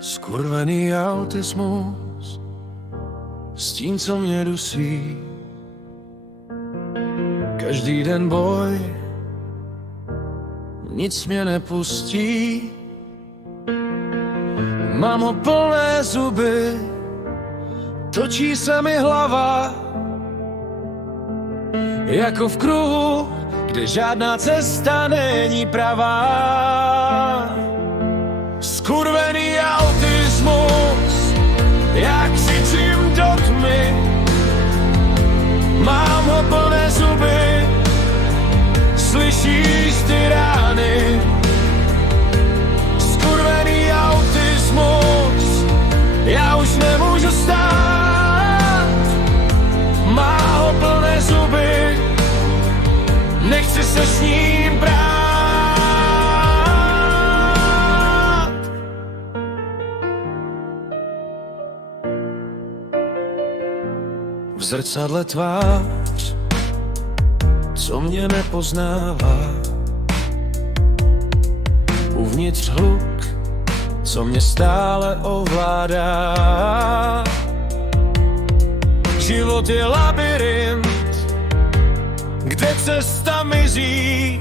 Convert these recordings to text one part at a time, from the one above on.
Skurvený autismus s tím, co mě dusí. Každý den boj, nic mě nepustí. Mám ho plné zuby, točí se mi hlava, jako v kruhu, kde žádná cesta není pravá. Skurvený autismus, jak křičím do tmy. Mám ho plné zuby, slyšíš ty rány. Skurvený autismus, já už nemůžu stát. Má ho plné zuby, nechci se s ním brát. V zrcadle tvář, co mě nepoznává. Uvnitř hluk, co mě stále ovládá. Život je labyrint, kde cesta mizí.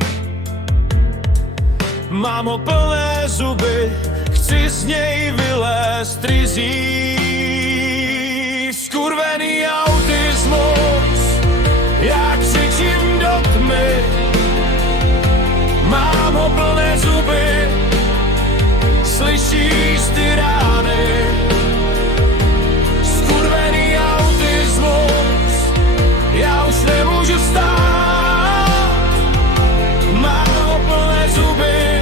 Mám ho plné zuby, chci z něj vylézt rizí. Skurvený autismus, já křičím do tmy. Mám ho plné zuby, slyšíš ty rány. Skurvený autismus, já už nemůžu stát. Mám ho plné zuby,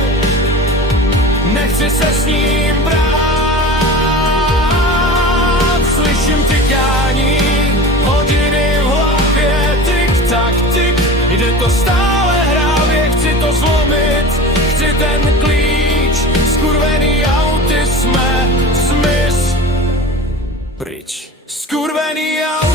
nechci se s ním brát. Slyším tykání, hodiny v hlavě, tik-tak, tik. Jde to stále hravě, chci to zlomit, chci ten klíč. Skurvený autisme, zmiz pryč. Skurvený autisme.